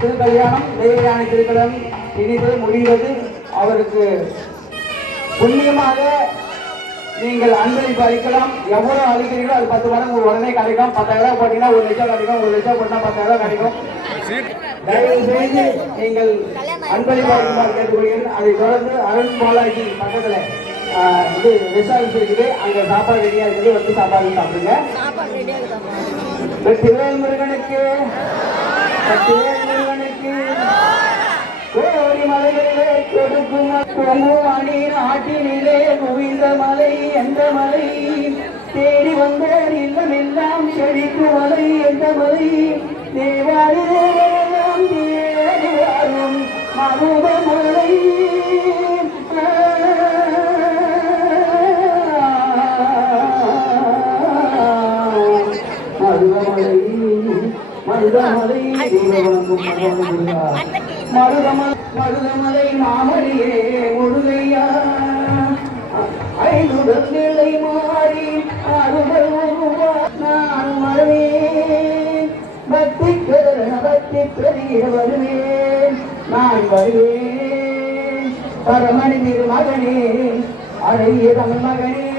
திருக்கல்யாணம் தேவையான திருக்கலம் இனிது முடிவது அவருக்கு புண்ணியமாக நீங்கள் அன்பளிப்பு அளிக்கலாம் எவ்வளோ அளிக்கிறீங்களோ அது பத்து மடம் உங்களுக்கு உடனே கிடைக்கும். பத்தாயிரம் ரூபாய் ஒரு லட்சம் கிடைக்கும். ஒரு லட்சம் போட்டா பத்தாயிரம் ரூபாய் கிடைக்கும். தயவு செய்து நீங்கள் அன்பளிப்பு அளிக்குமாறு கேட்டுக்கொள்கிறேன். அதை தொடர்ந்து அருண் மாலாஜி பக்கத்தில் இது ரெஸ்டாரண்ட் இருக்குது. அங்க சாப்பாடு ரெடியா இருக்குது. வந்து சாப்பாடு சாப்பிடுங்க. வெற்றிவேல் முருகனுக்கு வெற்றிவேல் முருகனுக்கு கோடி மலைகளிலே கொடுக்கும் பொங்குவாணி நாட்டினிலே குவிந்த மலை எந்த மலை? தேடி வந்த இல்லமெல்லாம் செழிக்கும் மலை எந்த மலை? தேவாரி தேடி வரும் மருதமலை தெய்வவணங்கும் மருதமுருகா மருதமலை மருதமலை மாமணியே முருகையா ஐநுடன் நிலை மாறி அருள் உருவா நான் மறுவேன் பக்தி கரண பக்தி பெரிய வருவேன் நான் வருவேன் பரமணி மகனே அழகிய தமிழ் மகனே